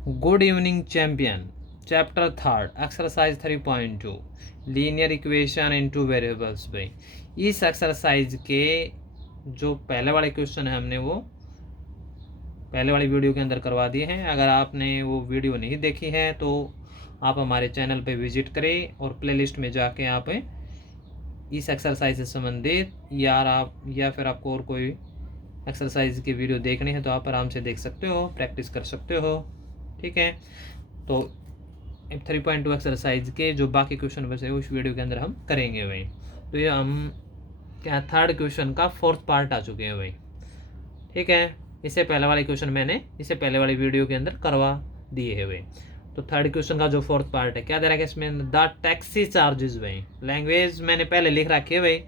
Good evening champion, chapter third, exercise 3.2, linear equation into variables. भाई इस exercise के जो पहले वाले क्वेश्चन है हमने वो पहले वाली वीडियो के अंदर करवा दिए हैं। अगर आपने वो वीडियो नहीं देखी है तो आप हमारे चैनल पे विजिट करें और प्लेलिस्ट में जाके आप इस एक्सरसाइज से संबंधित या फिर आपको और कोई एक्सरसाइज की वीडियो देखनी है तो आप आराम से देख सकते हो, प्रैक्टिस कर सकते हो। ठीक है, तो 3.2 एक्सरसाइज के जो बाकी क्वेश्चन बचे हैं उस वीडियो के अंदर हम करेंगे भाई। तो ये हम क्या थर्ड क्वेश्चन का फोर्थ पार्ट आ चुके हैं भाई। ठीक है, इससे पहले वाली वीडियो के अंदर करवा दिए है भाई। तो थर्ड क्वेश्चन का जो फोर्थ पार्ट है क्या दे रहा है इसमें, द टैक्सी चार्जेस भाई। लैंग्वेज मैंने पहले लिख रखी है भाई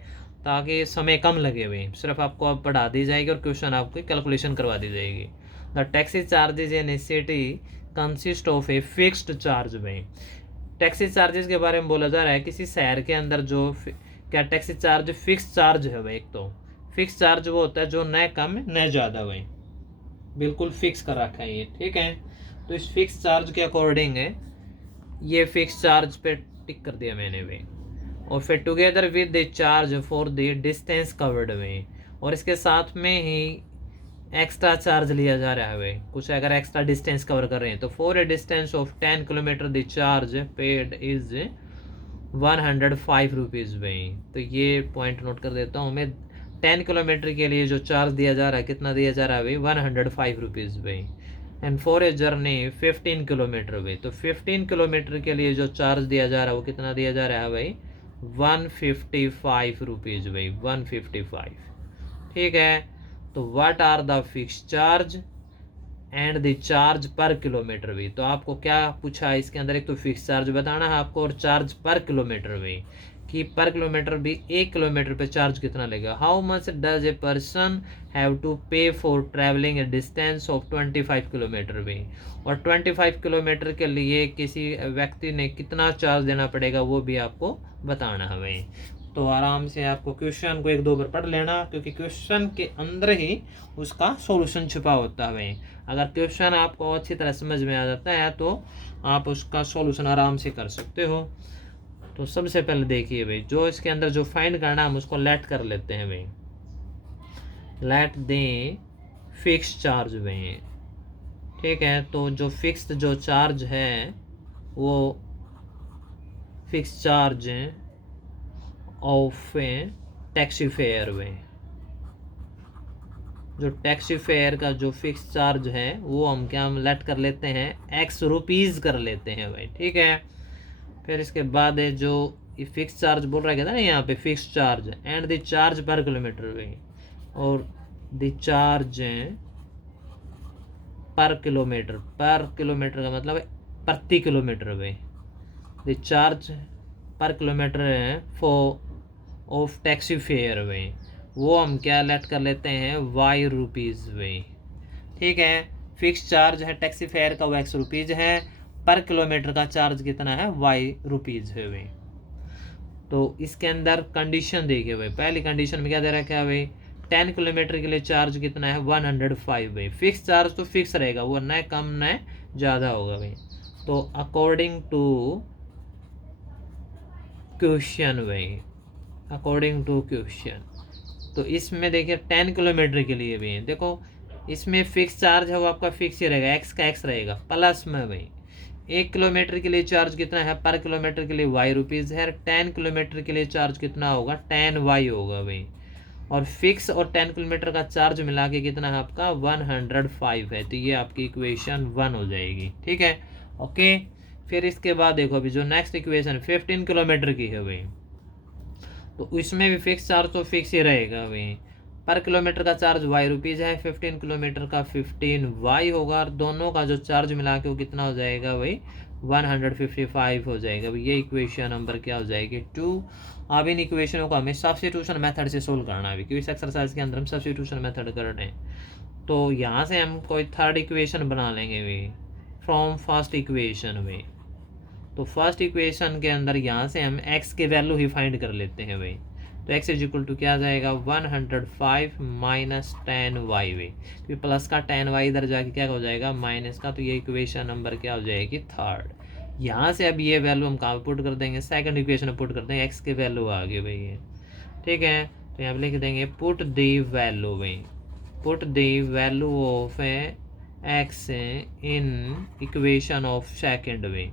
ताकि समय कम लगे भाई, सिर्फ आपको अब पढ़ा दी जाएगी और क्वेश्चन आपकी कैलकुलेशन करवा दी जाएगी। The taxi charges in A city consist of a fixed charge भाई। टैक्सी चार्जेस के बारे में बोला जा रहा है किसी शहर के अंदर जो क्या टैक्सी चार्ज फिक्स चार्ज है भाई। एक तो फिक्स चार्ज वो होता है जो न कम न ज़्यादा भाई, बिल्कुल फिक्स कर रखा है ये। ठीक है, तो इस फिक्स चार्ज के अकॉर्डिंग है ये फिक्स चार्ज पे टिक कर दिया मैंने भाई। और फिर together with the charge for the distance covered में, और इसके साथ में ही एक्स्ट्रा चार्ज लिया जा रहा है भाई। कुछ अगर एक्स्ट्रा डिस्टेंस कवर कर रहे हैं तो for a distance of 10 kilometre the charge paid is 105 rupees भाई। तो ये पॉइंट नोट कर देता हूँ मैं। 10 किलोमीटर के लिए जो चार्ज दिया जा रहा है, कितना दिया जा रहा है भाई, 105 रुपीज़ भाई। And for a journey 15 kilometre भाई, तो 15 किलोमीटर के लिए जो चार्ज दिया जा रहा है वो कितना दिया जा रहा है भाई, 155 रुपीज़ भाई, 155। ठीक है, तो what are the fix charge and the charge per kilometre भी। तो आपको क्या पूछा है इसके अंदर, एक तो फिक्स चार्ज बताना है आपको और चार्ज पर किलोमीटर भी, कि पर किलोमीटर भी 1 किलोमीटर पे चार्ज कितना लेगा। How much does a person have to pay for travelling a distance of 25 kilometre भी, और 25 किलोमीटर के लिए किसी व्यक्ति ने कितना चार्ज देना पड़ेगा वो भी आपको बताना है भाई। तो आराम से आपको क्वेश्चन को एक दो बार पढ़ लेना, क्योंकि क्वेश्चन के अंदर ही उसका सॉल्यूशन छुपा होता है भाई। अगर क्वेश्चन आपको अच्छी तरह समझ में आ जाता है तो आप उसका सॉल्यूशन आराम से कर सकते हो। तो सबसे पहले देखिए भाई, जो इसके अंदर जो फाइंड करना हम उसको लेट कर लेते हैं भाई। लेट दें फिक्स चार्ज भाई। ठीक है, तो जो फिक्स्ड जो चार्ज है वो fix charge of taxi fare में, जो टैक्सी फेयर का जो फिक्स चार्ज है वो हम क्या हम लेट कर लेते हैं एक्स रुपीज़ कर लेते हैं भाई। ठीक है, फिर इसके बाद है जो फिक्स चार्ज बोल रहा है ना यहाँ पे, fix charge and the charge per kilometre भाई, और द चार्ज पर किलोमीटर का मतलब है प्रति किलोमीटर भाई। द चार्ज पर किलोमीटर है फॉर ऑफ टैक्सी फेयर भाई, वो हम क्या लेट कर लेते हैं वाई रुपीज़ भाई। ठीक है, फिक्स चार्ज है टैक्सी फेयर का वो एक्स रुपीज़ है, पर किलोमीटर का चार्ज कितना है वाई रुपीज़ है भाई। तो इसके अंदर कंडीशन देखिए भाई, पहली कंडीशन में क्या दे रखा है भाई, 10 किलोमीटर के लिए चार्ज कितना है 105 भाई। फिक्स चार्ज तो फिक्स रहेगा, वो न कम न ज़्यादा होगा भाई। तो अकॉर्डिंग टू क्वेश्चन भाई, अकॉर्डिंग टू क्वेश्चन, तो इसमें देखिए 10 किलोमीटर के लिए भी देखो इसमें फिक्स चार्ज है वो आपका फिक्स ही रहेगा, एक्स का एक्स रहेगा, प्लस में भाई 1 किलोमीटर के लिए चार्ज कितना है पर किलोमीटर के लिए वाई रुपीज़ है, 10 किलोमीटर के लिए चार्ज कितना होगा 10 वाई होगा भाई। और फिक्स और 10 किलोमीटर का चार्ज मिला के कितना है आपका 105 है। तो ये आपकी इक्वेशन 1 हो जाएगी। ठीक है, ओके। फिर इसके बाद देखो अभी जो नेक्स्ट इक्वेशन 15 किलोमीटर की है भाई, तो इसमें भी फिक्स चार्ज तो फिक्स ही रहेगा भाई, पर किलोमीटर का चार्ज वाई रुपीज़ है, 15 किलोमीटर का 15 वाई होगा, और दोनों का जो चार्ज मिला के वो कितना हो जाएगा भाई 155 हो जाएगा भाई। ये इक्वेशन नंबर क्या हो जाएगी 2। अब इन इक्वेशनों को हमें सब्स्टिट्यूशन मेथड से सोल्व करना है, क्योंकि इस एक्सरसाइज के अंदर हम सब्स्टिट्यूशन मेथड कर रहे हैं। तो यहाँ से हम कोई थर्ड इक्वेशन बना लेंगे भाई फ्रॉम फर्स्ट इक्वेशन में। तो फर्स्ट इक्वेशन के अंदर यहाँ से हम x की वैल्यू ही फाइंड कर लेते हैं भाई। तो x इज इक्वल टू क्या आ जाएगा 105 माइनस 10y वे, क्योंकि प्लस का 10y इधर जाके क्या हो जाएगा माइनस का, तो ये इक्वेशन नंबर क्या हो जाएगी थर्ड। यहाँ से अब ये वैल्यू हम कहाँ पुट कर देंगे, सेकंड इक्वेशन में पुट कर देंगे, x की वैल्यू आ गई भाई ये, ठीक है। तो यहाँ पे लिख देंगे पुट दी वैल्यू भाई, put the value of x in equation of second वे,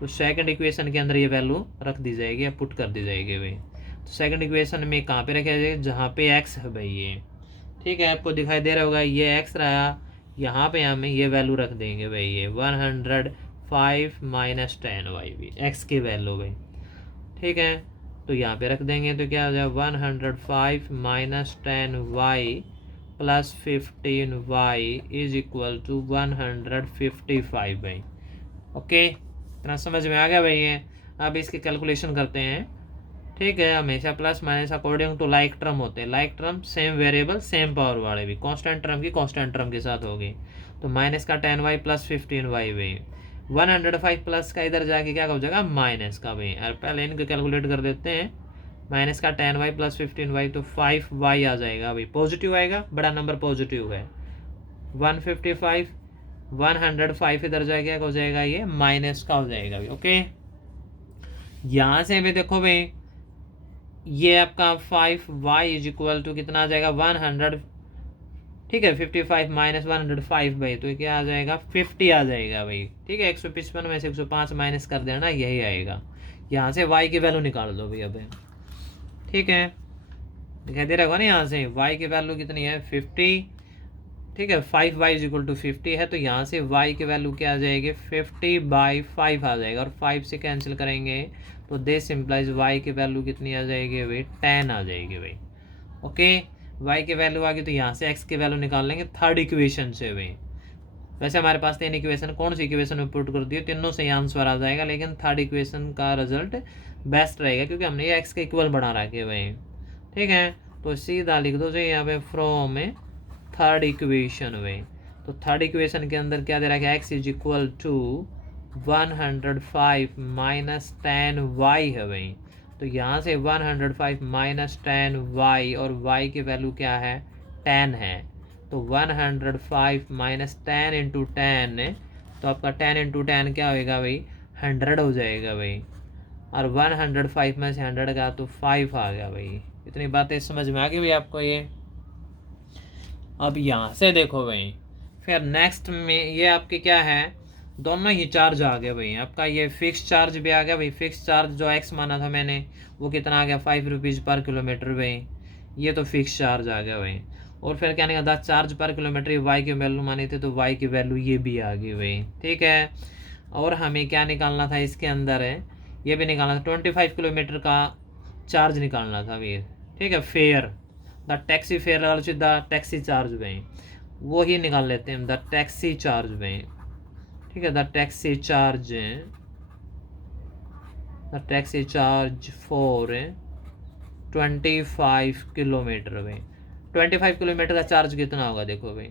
तो सेकंड इक्वेशन के अंदर ये वैल्यू रख दी जाएगी या पुट कर दी जाएगी भाई। तो सेकंड इक्वेशन में कहाँ पे रखा जाएगा, जहाँ पे x है भाई ये, ठीक है, आपको दिखाई दे रहा होगा ये x रहा, यहाँ पे हमें ये वैल्यू रख देंगे भाई ये 105 माइनस 10y भी x की वैल्यू भाई, ठीक है। तो यहाँ पे रख देंगे तो क्या हो जाएगा 105 minus 10y plus 15y is equal to 155 भाई। ओके, इतना समझ में आ गया भाई ये। अब इसकी कैलकुलेशन करते हैं, ठीक है। हमेशा plus minus according to like term होते हैं, like term same variable same power वाले भी, कांस्टेंट टर्म की कांस्टेंट टर्म के साथ होगी। तो माइनस का 10y प्लस 15y भाई, 105 प्लस का इधर जाके क्या हो जाएगा माइनस का भाई, और पहले इनको कैलकुलेट कर देते हैं। माइनस का 10y प्लस 15y तो 5y आ जाएगा भाई, पॉजिटिव आएगा, बड़ा नंबर पॉजिटिव है। 155 105 इधर जाके क्या हो जाएगा ये माइनस का हो जाएगा भाई। ओके, यहाँ से भी देखो भाई ये आपका 5y इज इक्वल टू कितना आ जाएगा 100, ठीक है, 55 माइनस 105 भाई, तो क्या आ जाएगा 50 आ जाएगा भाई, ठीक है। 155 में से 105 माइनस कर देना, यही आएगा। यहाँ से y की वैल्यू निकाल दो भाई अब, ठीक है, दिखाई दे रहा होगा ना। यहाँ से y की वैल्यू कितनी है 50, ठीक है, 5y इज इक्वल टू 50 है, तो यहाँ से y की वैल्यू क्या आ जाएगी 50/5 आ जाएगा, और 5 से कैंसिल करेंगे तो दिस इम्प्लाइज y की वैल्यू कितनी आ जाएगी भाई 10 आ जाएगी भाई। ओके, y की वैल्यू आ गई, तो यहाँ से x की वैल्यू निकाल लेंगे थर्ड इक्वेशन से भाई। वैसे हमारे पास 3 इक्वेशन, कौन सी इक्वेशन में पुट कर दिए, तीनों से आंसर आ जाएगा, लेकिन थर्ड इक्वेशन का रिजल्ट बेस्ट रहेगा, क्योंकि हमने ये x के इक्वल बना रखे हैं भाई, ठीक है। तो सीधा लिख दो जो यहाँ पे फ्रॉम थर्ड इक्वेशन वे, तो थर्ड इक्वेशन के अंदर क्या दे रहा है x is equal to 105 minus 10y है भाई। तो यहाँ से 105 माइनस 10y, और y की वैल्यू क्या है 10 है, तो 105 माइनस 10 इंटू 10, तो आपका 10 इंटू 10 क्या होएगा भाई 100 हो जाएगा भाई, और 105 में से 100 का तो 5 आ गया भाई। इतनी बातें समझ में आ गई भाई आपको ये। अब यहाँ से देखो भाई, फिर नेक्स्ट में ये आपके क्या है, दोनों ही चार्ज आ गए भाई। आपका ये फिक्स चार्ज भी आ गया भाई, फिक्स चार्ज जो x माना था मैंने वो कितना आ गया 5 रुपीज़ पर किलोमीटर भाई, ये तो फिक्स चार्ज आ गया भाई। और फिर क्या निकला चार्ज पर किलोमीटर, y की वैल्यू मानी थी तो y की वैल्यू ये भी आ गई भाई, ठीक है। और हमें क्या निकालना था इसके अंदर है, ये भी निकालना था 25 किलोमीटर का चार्ज निकालना था भाई, ठीक है। Fair, the taxi fare the taxi charge भाई, वो ही निकाल लेते हैं, द टैक्सी चार्ज भाई, ठीक है। The taxi charge for 25 kilometre भाई। 25 किलोमीटर का चार्ज कितना होगा देखो भाई,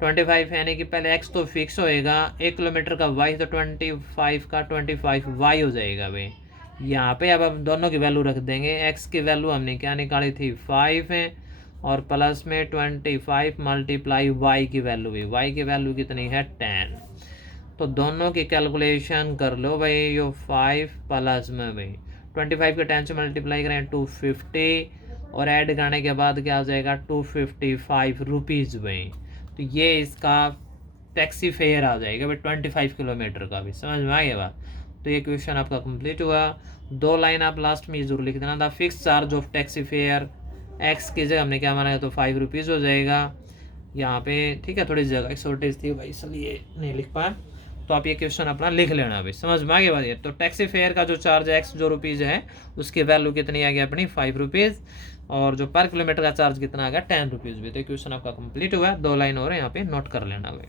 25 यानी कि पहले x तो फिक्स होएगा, 1 किलोमीटर का y, तो 25 का 25y हो जाएगा भाई। यहाँ पे अब हम दोनों की वैल्यू रख देंगे, x की वैल्यू हमने क्या निकाली थी 5 है, और प्लस में 25 मल्टीप्लाई y की वैल्यू भी, y की वैल्यू कितनी है 10। तो दोनों की कैलकुलेशन कर लो भाई, यो 5 प्लस में भाई 25 के 10 से मल्टीप्लाई करें 250, और ऐड करने के बाद क्या आ जाएगा 255 रुपीज़ भाई। तो ये इसका टैक्सी फेयर आ जाएगा भाई 25 किलोमीटर का भी, समझ में आ गया बात। तो ये क्वेश्चन आपका कंप्लीट हुआ। 2 लाइन आप लास्ट में जरूर लिख देना, the fix charge of taxi fare x की जगह हमने क्या माना है तो 5 रुपीज़ हो जाएगा यहाँ पे, ठीक है। थोड़ी जगह शॉर्टेज थी भाई इसलिए नहीं लिख पाया, तो आप ये क्वेश्चन अपना लिख लेना भाई, समझ में आ गया बात। तो टैक्सी फेयर का जो चार्ज एक्स जो रुपीज़ है उसकी वैल्यू कितनी आ गई अपनी 5 रुपीज़, और जो पर किलोमीटर का चार्ज कितना आ गया 10 रुपीज़ भी। तो क्वेश्चन आपका कंप्लीट हुआ, 2 लाइन और यहाँ पे नोट कर लेना भाई।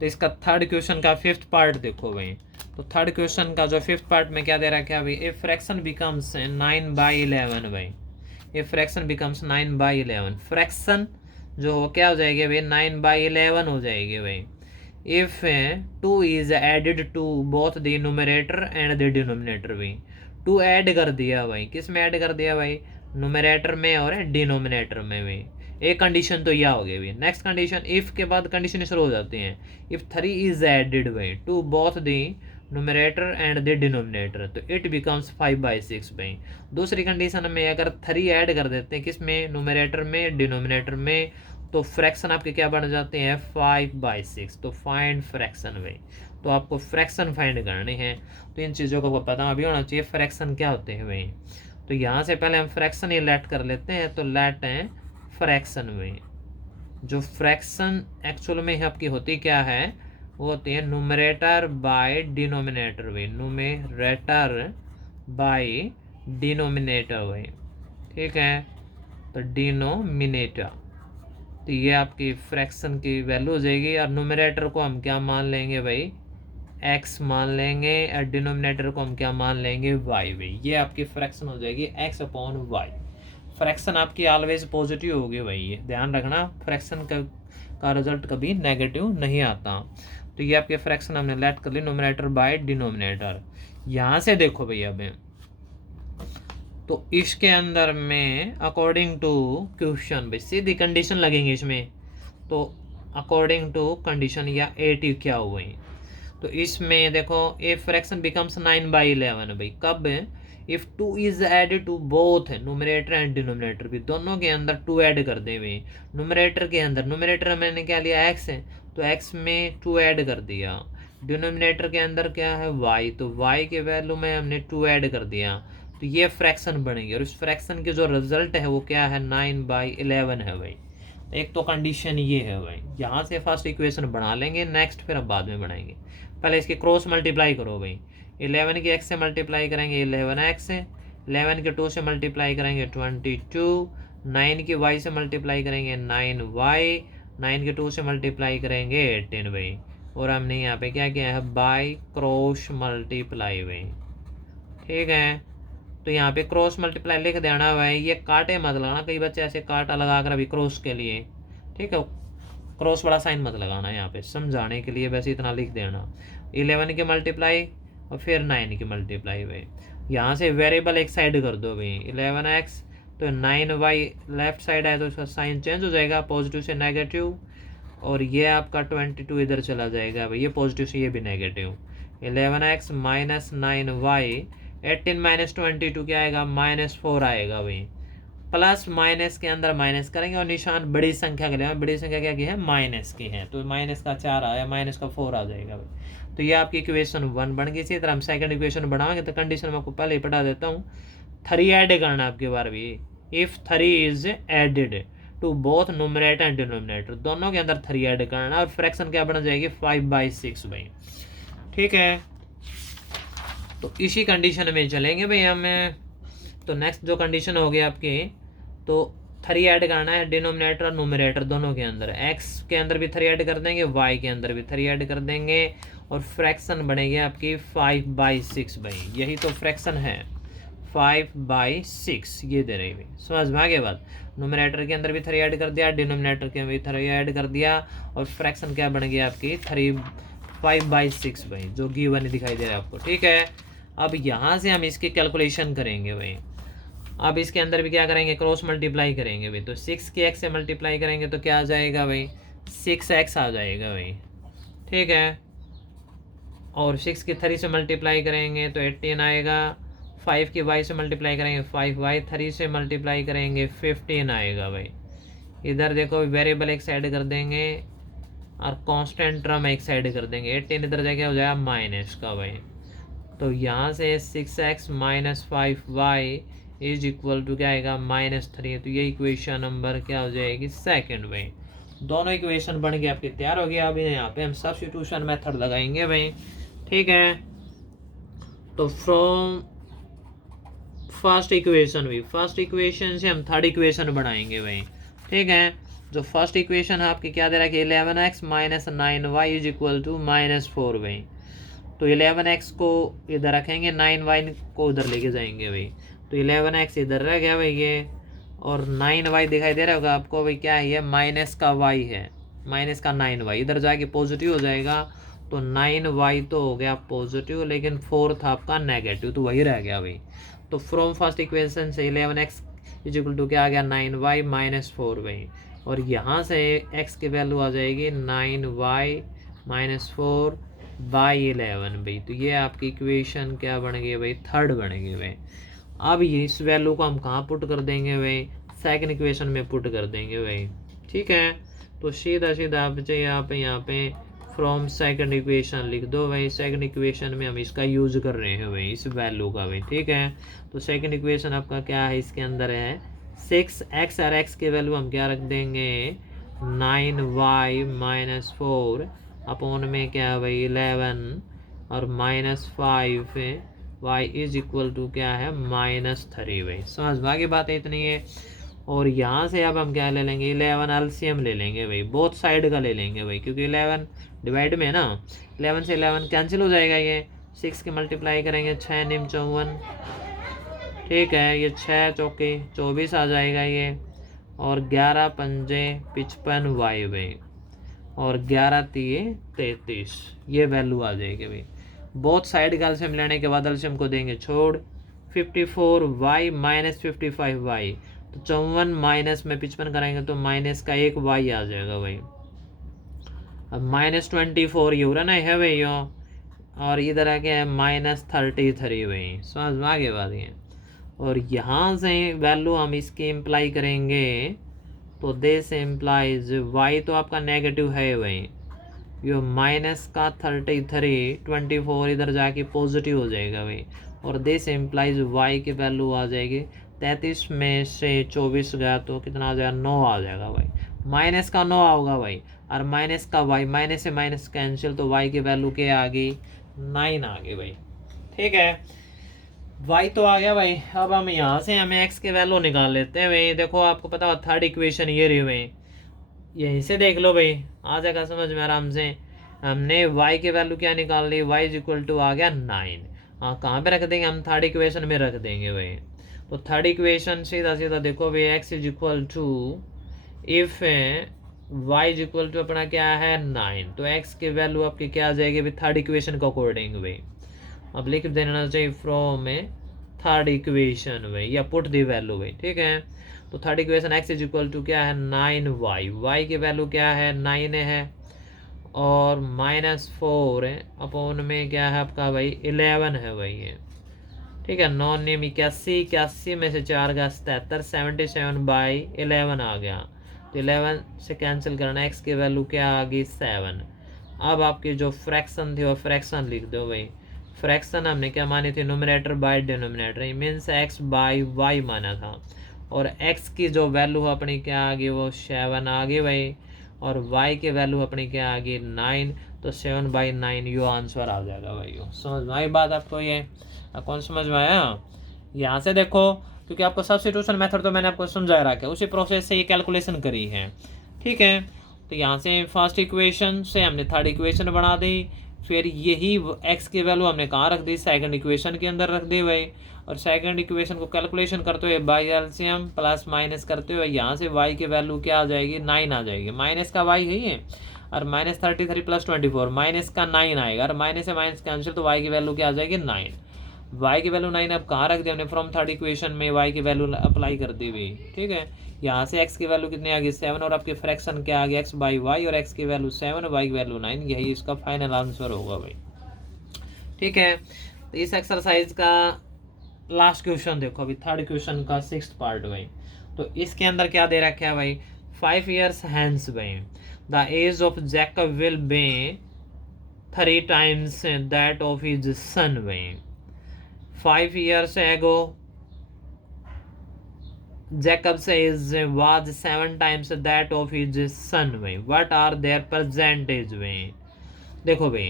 तो इसका थर्ड क्वेश्चन का 5th पार्ट देखो भाई। तो थर्ड क्वेश्चन का जो 5th पार्ट में क्या दे रहा है क्या भाई, ए फ्रैक्शन बिकम्स 9/11 भाई, ए फ्रैक्शन बिकम्स 9/11, फ्रैक्शन जो क्या हो जाएगी भाई 9/11 हो जाएगी भाई। If 2 is added to both the numerator and the denominator भाई, टू ऐड कर दिया भाई, किस में ऐड कर दिया भाई, न्यूमरेटर में और डिनोमिनेटर में भी। एक कंडीशन तो यह हो गई भाई। नेक्स्ट कंडीशन, इफ के बाद कंडीशन शुरू हो जाती हैं। इफ 3 इज एडेड भाई to both the numerator and the denominator तो इट बिकम्स 5/6 भाई। दूसरी कंडीशन में अगर 3 ऐड कर देते हैं किस में, न्यूमरेटर में डिनोमिनेटर में, तो फ्रैक्शन आपके क्या बन जाते हैं 5/6। तो फाइंड फ्रैक्शन भाई, तो आपको फ्रैक्शन फाइंड करनी है। तो इन चीज़ों को पता भी होना चाहिए फ्रैक्शन क्या होते हैं भाई। तो यहाँ से पहले हम फ्रैक्शन ही लेट कर लेते हैं। तो लेट है फ्रैक्शन में, जो फ्रैक्शन एक्चुअल में आपकी होती क्या है, वो होती है न्यूमरेटर बाय डिनोमिनेटर भाई, न्यूमरेटर बाय डिनोमिनेटर भाई, ठीक है। तो डिनोमिनेटर, तो ये आपकी फ्रैक्शन की वैल्यू हो जाएगी। और न्यूमरेटर को हम क्या मान लेंगे भाई, x मान लेंगे, और डिनोमिनेटर को हम क्या मान लेंगे y भाई। ये आपकी फ्रैक्शन हो जाएगी x/y। फ्रैक्शन आपकी ऑलवेज पॉजिटिव होगी भाई, ये ध्यान रखना, फ्रैक्शन का रिजल्ट कभी नेगेटिव नहीं आता। तो ये आपके फ्रैक्शन हमने लेट कर ली न्यूमरेटर बाय डिनोमिनेटर। यहाँ से देखो भाई अब, तो इसके अंदर में अकॉर्डिंग टू क्वेश्चन भाई सीधी कंडीशन लगेंगे इसमें। तो अकॉर्डिंग टू कंडीशन या एटी क्या हुई, तो इसमें देखो ए फ्रैक्शन बिकम्स 9/11 भाई। कब, if 2 is added to both numerator and denominator भी, दोनों के अंदर 2 ऐड कर दे भाई। न्यूमरेटर के अंदर, न्यूमरेटर मैंने क्या लिया x है, तो x में 2 ऐड कर दिया। डिनोमिनेटर के अंदर क्या है y, तो y के वैल्यू में हमने 2 ऐड कर दिया। तो ये फ्रैक्शन बनेगी, और इस फ्रैक्शन के जो रिजल्ट है वो क्या है 9/11 है भाई। एक तो कंडीशन ये है भाई। यहाँ से फर्स्ट इक्वेशन बना लेंगे, नेक्स्ट फिर अब बाद में बनाएंगे। पहले इसके क्रॉस मल्टीप्लाई करो भाई। 11 के x से मल्टीप्लाई करेंगे 11x से, 11 के 2 से मल्टीप्लाई करेंगे 22, 9 के y से मल्टीप्लाई करेंगे 9y, 9 के 2 से मल्टीप्लाई करेंगे 18 भाई। और हमने यहाँ पे क्या किया है बाय क्रॉस मल्टीप्लाई भाई, ठीक है। तो यहाँ पे क्रॉस मल्टीप्लाई लिख देना भाई, ये काटे मत लगाना, कई बच्चे ऐसे काटा लगा कर अभी क्रॉस के लिए, ठीक है, क्रॉस वाला साइन मत लगाना यहाँ पे, समझाने के लिए वैसे इतना लिख देना। 11 के मल्टीप्लाई और फिर 9 की मल्टीप्लाई भाई। यहाँ से वेरिएबल एक साइड कर दो भाई, 11x तो 9y लेफ्ट साइड है तो उसका साइन चेंज हो जाएगा पॉजिटिव से नेगेटिव, और ये आपका 22 इधर चला जाएगा भाई, ये पॉजिटिव से ये भी negative. 11x minus 9y, 18 minus 22 क्या आएगा -4 आएगा भाई। प्लस माइनस के अंदर माइनस करेंगे और निशान बड़ी संख्या के लिए, बड़ी संख्या क्या की है माइनस की है, तो माइनस का 4 आया, माइनस का 4 आ जाएगा भाई। तो ये आपकी इक्वेशन 1 बन गई। इसी तरह हम सेकंड इक्वेशन बनाएंगे, तो कंडीशन मैं आपको पहले ही पढ़ा देता हूँ। 3 ऐड करना आपके बार भी, if 3 is added to both numerator and denominator, दोनों के अंदर 3 ऐड करना, और फ्रैक्शन क्या बन जाएगी 5/6 भाई, ठीक है। तो इसी कंडीशन में चलेंगे भाई हमें। तो नेक्स्ट जो कंडीशन होगी आपकी, तो 3 ऐड करना है डिनोमिनेटर और न्यूमरेटर दोनों के अंदर, x के अंदर भी 3 ऐड कर देंगे, y के अंदर भी 3 ऐड कर देंगे, और फ्रैक्शन बनेगी आपकी 5/6 भाई। यही तो फ्रैक्शन है 5/6, ये दे रही भाई, समझ में आगे बात। न्यूमरेटर के अंदर भी 3 ऐड कर दिया, डिनोमिनेटर के भी 3 ऐड कर दिया, और फ्रैक्शन क्या बन गया आपकी 5/6 भाई, जो गिवन दिखाई दे रहा है आपको, ठीक है। अब यहाँ से हम इसकी कैलकुलेशन करेंगे भाई। अब इसके अंदर भी क्या करेंगे क्रॉस मल्टीप्लाई करेंगे भाई। तो 6 के x से मल्टीप्लाई करेंगे तो क्या आ जाएगा भाई 6x आ जाएगा भाई, ठीक है। और 6 के 3 से मल्टीप्लाई करेंगे तो 18 आएगा। 5 के y से मल्टीप्लाई करेंगे 5y, 3 से मल्टीप्लाई करेंगे 15 आएगा भाई। इधर देखो वेरिएबल एक साइड कर देंगे और कांस्टेंट टर्म एक साइड कर देंगे, 18 इधर जाके हो जाएगा माइनस का भाई। तो यहाँ से 6x minus 5y is equal to क्या आएगा -3। तो ये इक्वेशन नंबर क्या हो जाएगी सेकंड भाई। दोनों इक्वेशन बन के आपके तैयार हो गया। अभी यहाँ पे हम सब्स्टिट्यूशन मेथड लगाएंगे भाई, ठीक है। तो फ्रॉम फर्स्ट इक्वेशन भी, फर्स्ट इक्वेशन से हम थर्ड इक्वेशन बनाएंगे भाई, ठीक है। जो फर्स्ट इक्वेशन है आपकी क्या दे रहा है कि 11x minus 9y is equal to -4 भाई। तो 11x को इधर रखेंगे, 9y को उधर लेके जाएंगे भाई। तो 11x इधर रह गया भाई ये, और 9y दिखाई दे रहा होगा आपको भाई, क्या है ये माइनस का y है, माइनस का 9y इधर जाके पॉजिटिव हो जाएगा, तो 9y तो हो गया पॉजिटिव, लेकिन 4 था आपका नेगेटिव, तो वही रह गया भाई। तो फ्रॉम फर्स्ट इक्वेशन से 11x इज इक्वल टू क्या आ गया 9y माइनस 4y, और यहाँ से x की वैल्यू आ जाएगी 9y माइनस 4/11 भाई। तो ये आपकी इक्वेशन क्या बन गई भाई, थर्ड बनेगी भाई। अब ये इस वैल्यू को हम कहाँ पुट कर देंगे भाई, सेकंड इक्वेशन में पुट कर देंगे भाई, ठीक है। तो सीधा सीधा आप चाहिए यहाँ पे फ्रॉम सेकंड इक्वेशन लिख दो भाई। सेकंड इक्वेशन में हम इसका यूज कर रहे हैं भाई, इस वैल्यू का भाई, ठीक है। तो सेकंड इक्वेशन आपका क्या है, इसके अंदर है 6x, और x की वैल्यू हम क्या रख देंगे 9y माइनस 4 अपॉन में क्या है भाई 11, और minus 5y is equal to क्या है -3 भाई। समझ में आगे बात है इतनी है। और यहाँ से अब हम क्या ले लेंगे 11 एलसीएम ले लेंगे भाई, बोथ साइड का ले लेंगे भाई, क्योंकि 11 डिवाइड में ना 11 से 11 कैंसिल हो जाएगा, ये 6 की मल्टीप्लाई करेंगे 6 निम 54, ठीक है। ये 6 चौके 24 आ जाएगा ये, और 11 पंजे 55 वाई भाई, और 11 तिये 33, ये वैल्यू आ जाएगी भाई। बोथ साइड का एलसीएम लेने के बाद एलसीएम को देंगे छोड़, 54y माइनस 55y, तो 54 माइनस में 55 करेंगे तो माइनस का 1y आ जाएगा भाई। अब -24 ये हो रहा ना है भाई यो, और इधर आके है -33 भाई। समझ में आगे बात है। और यहाँ से वैल्यू हम इसकी इम्प्लाई करेंगे, तो दिस इम्प्लाइज y तो आपका नेगेटिव है भाई, यो माइनस का 33 24 इधर जाके पॉजिटिव हो जाएगा भाई, और दिस इम्प्लाइज y की वैल्यू आ जाएगी 33 में से 24 गया तो कितना आ जाएगा 9 आ जाएगा भाई, माइनस का 9 होगा भाई, और माइनस का y, माइनस से माइनस कैंसिल, तो y की वैल्यू क्या आ गई 9 आ गई भाई, ठीक है। y तो आ गया भाई। अब हम यहाँ से हमें x की वैल्यू निकाल लेते हैं भाई। देखो आपको पता हो थर्ड इक्वेशन ये रही भाई, यहीं से देख लो भाई, आ जाएगा समझ में आराम से। हमने y की वैल्यू क्या निकाल ली, y इज इक्वल टू आ गया 9। हाँ कहाँ पे रख देंगे हम, थर्ड इक्वेशन में रख देंगे भाई। तो थर्ड इक्वेशन सीधा सीधा देखो भाई, x is equal to if y is equal to अपना क्या है 9, तो x की वैल्यू आपकी क्या आ जाएगी भाई थर्ड इक्वेशन के अकॉर्डिंग भाई। अब लिख देना चाहिए फ्रॉम थर्ड इक्वेशन भाई, या पुट दी वैल्यू भाई, ठीक है। तो third equation x is equal to क्या है 9y, y की वैल्यू क्या है 9 है, और -4 अपॉन में क्या है आपका भाई 11 है भाई ये, ठीक है। 9 नेम 81, 81 में से 4 का 77, 77/11 आ गया, तो 11 से कैंसिल करना, x की वैल्यू क्या आ गई 7। अब आपकी जो फ्रैक्शन थी वो फ्रैक्शन लिख दो भाई। फ्रैक्शन हमने क्या मानी थी, nominator by denominator, means x by y माना था, और x की जो वैल्यू अपनी क्या आ गई वो 7 आ गई भाई, और y की वैल्यू अपनी क्या आ गई 9, तो 7/9 यो आंसर आ जाएगा भाई। यो समझ में आई बात आपको, ये कौन समझ में आया। यहाँ से देखो, क्योंकि आपको सब्स्टिट्यूशन मेथड तो मैंने आपको समझा रखा है, उसी प्रोसेस से ये कैलकुलेशन करी है, ठीक है। तो यहाँ से फर्स्ट इक्वेशन से हमने थर्ड इक्वेशन बना दी, फिर यही x की वैल्यू हमने कहाँ रख दी, सेकंड इक्वेशन के अंदर रख दी भाई, और सेकंड इक्वेशन को कैलकुलेशन करते हुए बाई एलसीएम प्लस माइनस करते हुए यहाँ से y की वैल्यू क्या आ जाएगी 9 आ जाएगी, माइनस का y है, और -33 + 24 माइनस का 9 आएगा, और माइनस से माइनस कैंसिल, तो y की वैल्यू क्या आ जाएगी 9। y की वैल्यू 9 अब कहाँ रख दी हमने, फ्रॉम थर्ड इक्वेशन में y की वैल्यू अप्लाई कर दी भाई, ठीक है। यहाँ से x की वैल्यू कितनी आ गई 7, और आपके फ्रैक्शन क्या आ गया x/y, और x की वैल्यू 7 और y की वैल्यू 9, यही इसका फाइनल आंसर होगा भाई, ठीक है। तो इस एक्सरसाइज का लास्ट क्वेश्चन देखो अभी, थर्ड क्वेश्चन का 6th पार्ट भाई। तो इसके अंदर क्या दे रखा है भाई, 5 years hence भाई the age of Jacob will be 3 times that of his son भाई। 5 years ago Jacob's age was 7 times that of his son भाई। What are their present age भाई। देखो भाई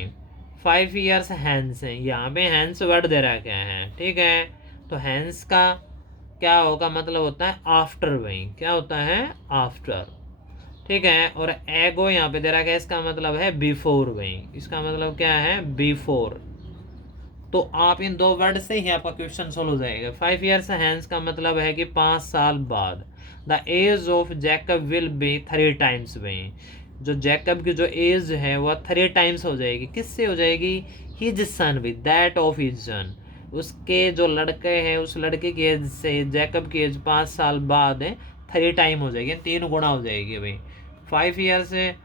5 years hence है, यहाँ पे hence वर्ड दे रखा है, ठीक है। तो hence का क्या होगा, मतलब होता है आफ्टर भाई, क्या होता है आफ्टर, ठीक है। और एगो यहाँ पे दे रखा है, इसका मतलब है बिफोर भाई, इसका मतलब क्या है बिफोर। तो आप इन 2 वर्ड से ही आपका क्वेश्चन सोल्व हो जाएगा। 5 years हैंस का मतलब है कि 5 साल बाद। The age of Jacob will be 3 times भाई, जो जैकब की जो एज है वह 3 टाइम्स हो जाएगी। किससे हो जाएगी? His son with that of his सन, उसके जो लड़के हैं उस लड़के की एज से जैकब की एज 5 साल बाद 3 टाइम हो जाएगी, 3 गुना हो जाएगी भाई। 5 ईयर से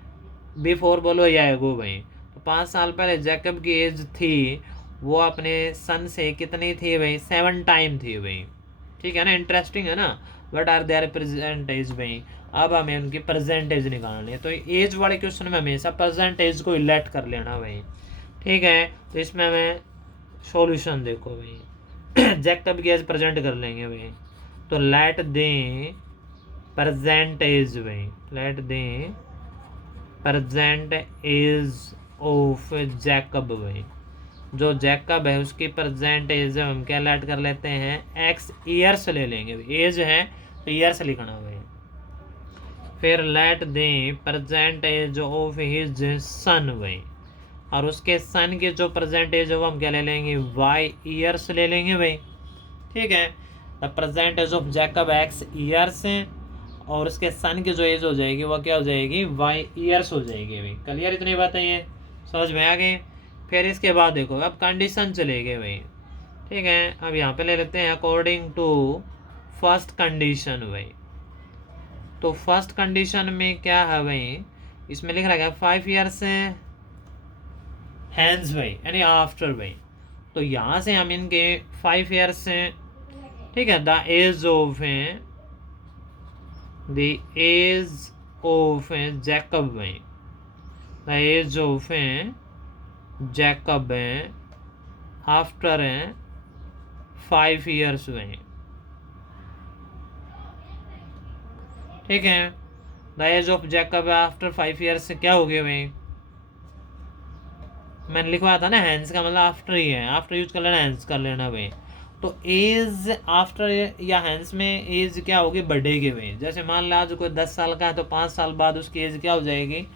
बिफोर बोलो या एगो भाई, तो 5 साल पहले जैकब की एज थी वो अपने सन से कितनी थी भाई? 7 टाइम थी भाई। ठीक है ना, इंटरेस्टिंग है ना। वट आर देयर परसेंटेज भाई। अब हमें उनकी परसेंटेज निकालनी है, तो एज वाले क्वेश्चन में हमेशा परसेंटेज को इलेक्ट कर लेना भाई। ठीक है, तो इसमें हमें सॉल्यूशन देखो भाई जैकब की एज प्रेजेंट कर लेंगे भाई, तो लेट दें परसेंटेज भाई, late the present age of Jacob भाई। जो जैकब है उसकी परसेंट एज हम क्या लेट कर लेते हैं? एक्स ईयर्स ले लेंगे, एज है तो ईयर्स लिखना भाई। फिर let the present age of his son भाई, और उसके सन की जो परसेंट एज है वो हम क्या ले लेंगे? वाई ईयर्स ले लेंगे भाई। ठीक है, the present age of Jacob x years है, और उसके सन की जो एज हो जाएगी वो क्या हो जाएगी? वाई ईयर्स हो जाएगी भाई। क्लियर इतनी बातें ये समझ में आ गई। फिर इसके बाद देखो अब कंडीशन चलेगी भाई। ठीक है, अब यहाँ पे ले लेते हैं अकॉर्डिंग टू फर्स्ट कंडीशन भाई। तो फर्स्ट कंडीशन में क्या है भाई? इसमें लिख रहा है 5 ईयर्स से हैंड्स भाई, यानी आफ्टर भाई। तो यहाँ से हम इनके 5 ईयर्स से, ठीक है, द एज ऑफ जैकब भाई, the age of Jacob after 5 years में। ठीक है, the age of Jacob after 5 years से क्या हो गया भाई? मैंने लिखवाया था ना हैंस का मतलब आफ्टर ही है, आफ्टर यूज कर लेना, हैंस कर लेना भाई। तो एज आफ्टर या हैंस में एज क्या होगी? बढ़ेगी भाई। जैसे मान लो आज कोई 10 साल का है तो 5 साल बाद उसकी एज क्या हो जाएगी?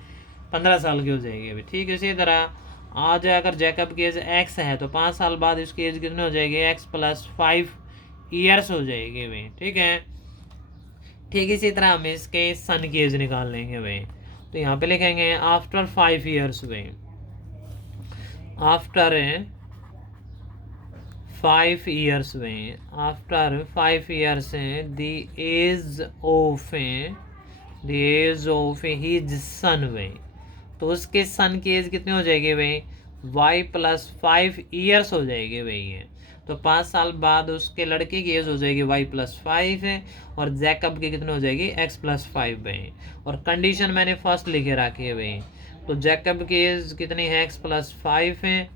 15 साल की हो जाएगी भाई। ठीक है, इसी तरह आज अगर जैकब की एज एक्स है तो 5 साल बाद उसकी एज कितनी हो जाएगी? एक्स प्लस 5 ईयर्स हो जाएगी भाई। ठीक है, ठीक इसी तरह हम इसके सन की एज निकाल लेंगे भाई। तो यहाँ पे लिखेंगे आफ्टर 5 ईयर्स भाई, आफ्टर 5 ईयर्स में, after 5 years the age of his son भाई। तो उसके सन की एज कितनी हो जाएगी भाई? वाई प्लस 5 ईयर्स हो जाएगी भाई ये। तो 5 साल बाद उसके लड़के की एज हो जाएगी वाई प्लस 5 है, और जैकब की कितनी हो जाएगी? एक्स प्लस 5 भाई। और कंडीशन मैंने फर्स्ट लिखे रखी है भाई। तो जैकब की एज कितनी है? एक्स प्लस 5 है,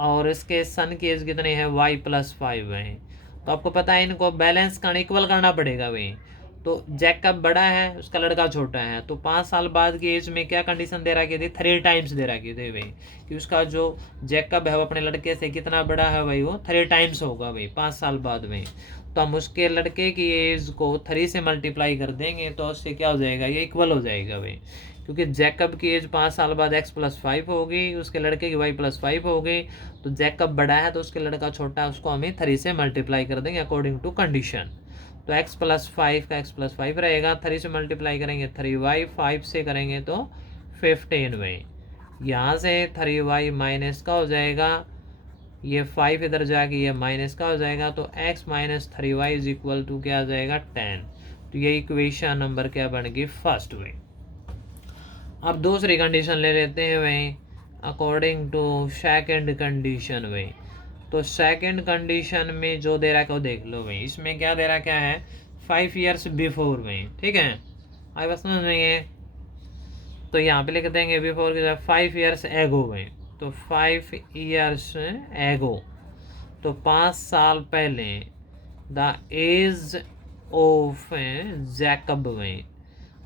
और इसके सन की एज कितनी है? वाई प्लस 5 है। तो आपको पता है इनको बैलेंस करना, इक्वल करना पड़ेगा भाई। तो जैकब बड़ा है, उसका लड़का छोटा है, तो 5 साल बाद की एज में क्या कंडीशन दे रखी थी? 3 टाइम्स दे रखी थी भाई, कि उसका जो जैकब है वो अपने लड़के से कितना बड़ा है भाई? वो 3 टाइम्स होगा भाई 5 साल बाद में। तो हम उसके लड़के की एज को 3 से मल्टीप्लाई कर देंगे तो उससे क्या हो जाएगा? ये इक्वल हो जाएगा भाई, क्योंकि जैकब की एज 5 साल बाद एक्स प्लस 5 होगी, उसके लड़के की वाई प्लस 5 होगी। तो जैकब बड़ा है तो उसके लड़का छोटा है, उसको हमें 3 से मल्टीप्लाई कर देंगे अकॉर्डिंग टू कंडीशन। तो x प्लस 5 का x प्लस 5 रहेगा, 3 से मल्टीप्लाई करेंगे 3y, 5 से करेंगे तो 15y। यहाँ से 3y माइनस का हो जाएगा, ये 5 इधर जाके ये माइनस का हो जाएगा, तो x minus 3y is equal to क्या आ जाएगा? 10। तो ये इक्वेशन नंबर क्या बन गई? फर्स्ट भाई। अब दूसरी कंडीशन ले लेते हैं भाई, अकॉर्डिंग टू सेकेंड कंडीशन भाई। तो सेकंड कंडीशन में जो दे रखा है वो देख लो भाई। इसमें क्या दे रखा है? 5 ईयर्स बिफोर में। ठीक है, आई बस समझ नहीं है, तो यहाँ पे लिख देंगे बिफोर की 5 ईयर्स एगो भाई। तो 5 ईयर्स एगो, तो 5 साल पहले द एज ऑफ जैकब भाई।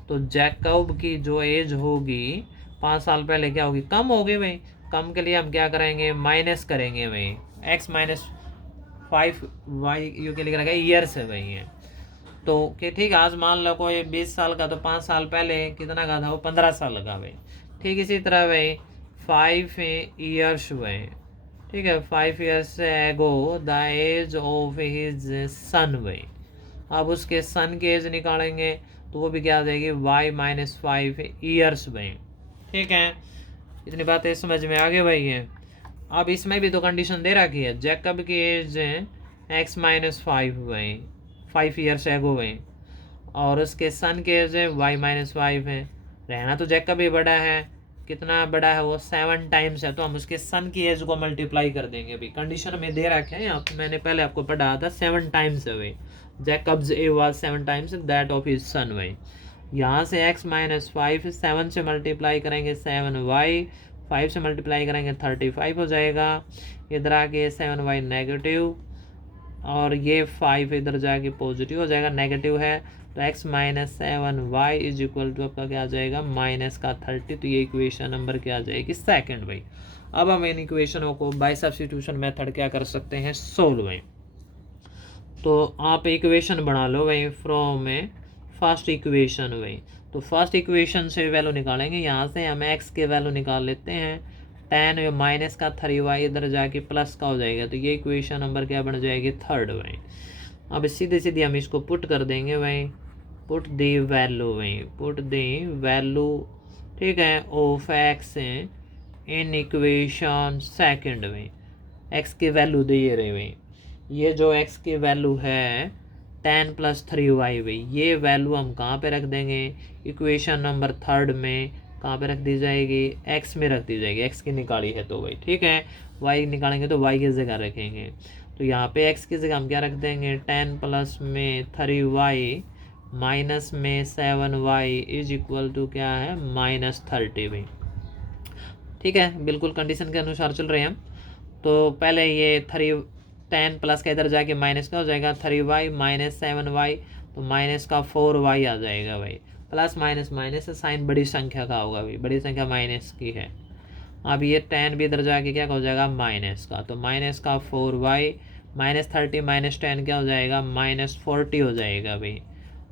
तो जैकब की जो एज होगी 5 साल पहले क्या होगी? कम होगी भाई। कम के लिए हम क्या करेंगे? माइनस करेंगे भाई, एक्स माइनस 5 वाई यू के लिख रखा है ईयर्स है भाई ये। तो कि ठीक है, आज मान लो कोई 20 साल का, तो 5 साल पहले कितना का था? वो 15 साल का भाई। ठीक इसी तरह भाई 5 ईयर्स भाई। ठीक है, 5 years ago the age of his son भाई। अब उसके सन की एज निकालेंगे, तो तो वो भी क्या आ जाएगी y-5 ईयर्स भाई। ठीक है, इतनी बातें समझ में आ गई भाई है। अब इसमें भी तो कंडीशन दे रखी है, जैकब की एज x-5 भाई 5 ईयर्स एगो भाई, और उसके सन के एज है y-5 है। रहना तो जैकब ही बड़ा है, कितना बड़ा है वो 7 टाइम्स है, तो हम उसके सन की एज को मल्टीप्लाई कर देंगे। अभी कंडीशन में दे रखे हैं यहाँ पे, मैंने पहले आपको पढ़ा था 7 टाइम्स है भाई, Jacobs A was 7 times that of his son भाई। यहाँ से x-5 7 से मल्टीप्लाई करेंगे 7y, 5 से मल्टीप्लाई करेंगे 35 हो जाएगा। इधर आके 7y नेगेटिव, और ये 5 इधर जाके पॉजिटिव हो जाएगा, नेगेटिव है, तो x-7y इज इक्वल टू आपका क्या आ जाएगा -30। तो ये इक्वेशन नंबर क्या आ जाएगी सेकंड भाई। अब हम इन इक्वेशनों को बाय सब्स्टिट्यूशन मेथड क्या कर सकते हैं, सोल्व भाई। तो आप इक्वेशन बना लो भाई फ्रॉम ए फर्स्ट इक्वेशन भाई। तो फर्स्ट इक्वेशन से वैल्यू निकालेंगे, यहाँ से हम x के वैल्यू निकाल लेते हैं, tan माइनस का 3y इधर जाके प्लस का हो जाएगा, तो ये इक्वेशन नंबर क्या बन जाएगी थर्ड भाई। अब सीधे सीधे हम इसको पुट कर देंगे भाई, पुट दी वैल्यू भाई, पुट दी वैल्यू, ठीक है, of x in equation second भाई। x की वैल्यू दे रहे भाई, ये जो x की वैल्यू है 10 + 3y भाई, ये वैल्यू हम कहाँ पे रख देंगे, इक्वेशन नंबर थर्ड में कहाँ पे रख दी जाएगी, x में रख दी जाएगी, x की निकाली है तो भाई। ठीक है, y निकालेंगे तो y की जगह रखेंगे, तो यहाँ पे x की जगह हम क्या रख देंगे 10 + में 3y माइनस में 7y इज इक्वल टू क्या है -30 भाई। ठीक है, बिल्कुल कंडीशन के अनुसार चल रहे हैं हम। तो पहले ये 10 प्लस का इधर जाके माइनस का हो जाएगा 3y माइनस 7y, तो माइनस का 4y आ जाएगा भाई, प्लस माइनस माइनस साइन बड़ी संख्या का होगा भाई, बड़ी संख्या माइनस की है। अब ये 10 भी इधर जाके क्या हो जाएगा माइनस का, तो माइनस का 4y -30 - 10 क्या हो जाएगा -40 हो जाएगा भाई।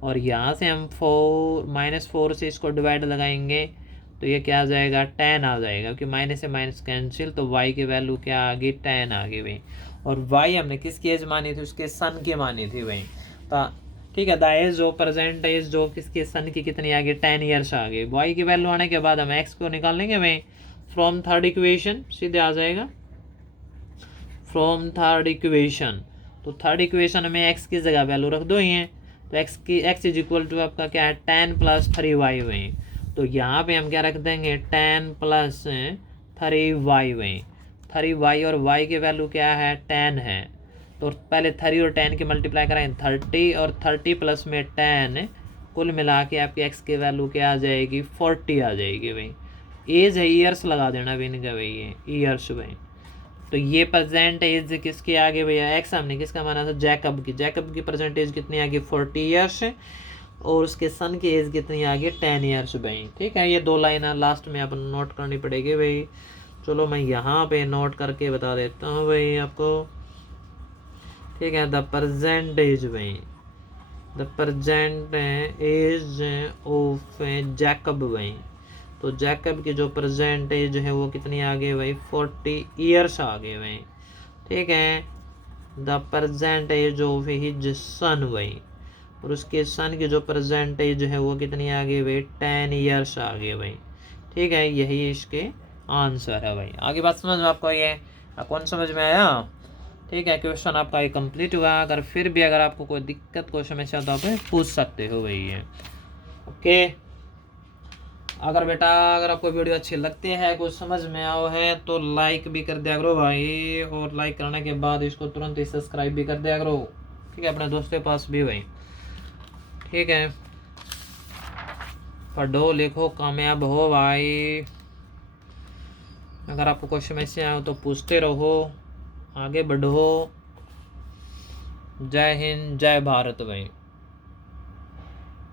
और यहाँ से हम -4 से इसको डिवाइड लगाएंगे, तो ये क्या आ जाएगा 10 आ जाएगा, क्योंकि माइनस से माइनस कैंसिल, तो y की वैल्यू क्या आ गई 10 आ गई भाई। और y हमने किसकी एज मानी थी, उसके सन की मानी थी भाई। तो ठीक है, द एज जो प्रेजेंट एज जो किसके सन की कितनी आ गई 10 ईयर्स आ गई। y की वैल्यू आने के बाद हम x को निकाल लेंगे भाई फ्रॉम थर्ड इक्वेशन, सीधे आ जाएगा फ्रॉम थर्ड इक्वेशन। तो थर्ड इक्वेशन में x की जगह वैल्यू रख दो ही है, तो x इज इक्वल टू आपका क्या है 10 + 3y भाई। तो यहाँ पे हम क्या रख देंगे 10 + 3y भाई, 3y और y की वैल्यू क्या है 10 है, तो पहले 3 और 10 की मल्टीप्लाई कराएंगे 30, और 30 प्लस में 10 कुल मिला के आपकी x की वैल्यू क्या आ जाएगी 40 आ जाएगी भाई। एज है ईयर्स लगा देना भी इनका भाई, ये ईयर्स भाई। तो ये प्रेजेंट एज किसकी आ गई भैया, x हमने किसका माना था जैकब की प्रेजेंट एज कितनी आ गई 40 ईयर्स, और उसके सन की एज कितनी आ गई 10 ईयर्स भाई। ठीक है, ये 2 लाइन लास्ट में अपन नोट करनी पड़ेगी भाई। चलो मैं यहाँ पे नोट करके बता देता हूँ भाई आपको। ठीक है, द प्रेजेंट एज भाई, the present age of Jacob भाई। तो जैकब की जो प्रेजेंट एज है वो कितनी आ गई भाई 40 ईयर्स आ गए भाई। ठीक है, the present age of his son भाई, और उसके सन की जो प्रेजेंट एज है वो कितनी आ गई भाई 10 ईयर्स आ गए भाई। ठीक है, यही इसके आंसर है भाई। आगे बात समझ में आपको, ये कौन समझ में आया। ठीक है, क्वेश्चन आपका ये कंप्लीट हुआ। अगर फिर भी अगर आपको कोई दिक्कत कोई समस्या तो आप पूछ सकते हो भाई ये। ओके, अगर बेटा अगर आपको वीडियो अच्छी लगती है कुछ समझ में आओ है तो लाइक भी कर दिया करो भाई, और लाइक करने के बाद इसको तुरंत ही सब्सक्राइब भी कर दिया करो। ठीक है, अपने दोस्तों के पास भी भाई। ठीक है, पढ़ो लिखो कामयाब हो भाई। अगर आपको कोई समस्या हो तो पूछते रहो, आगे बढ़ो। जय हिंद जय भारत भाई।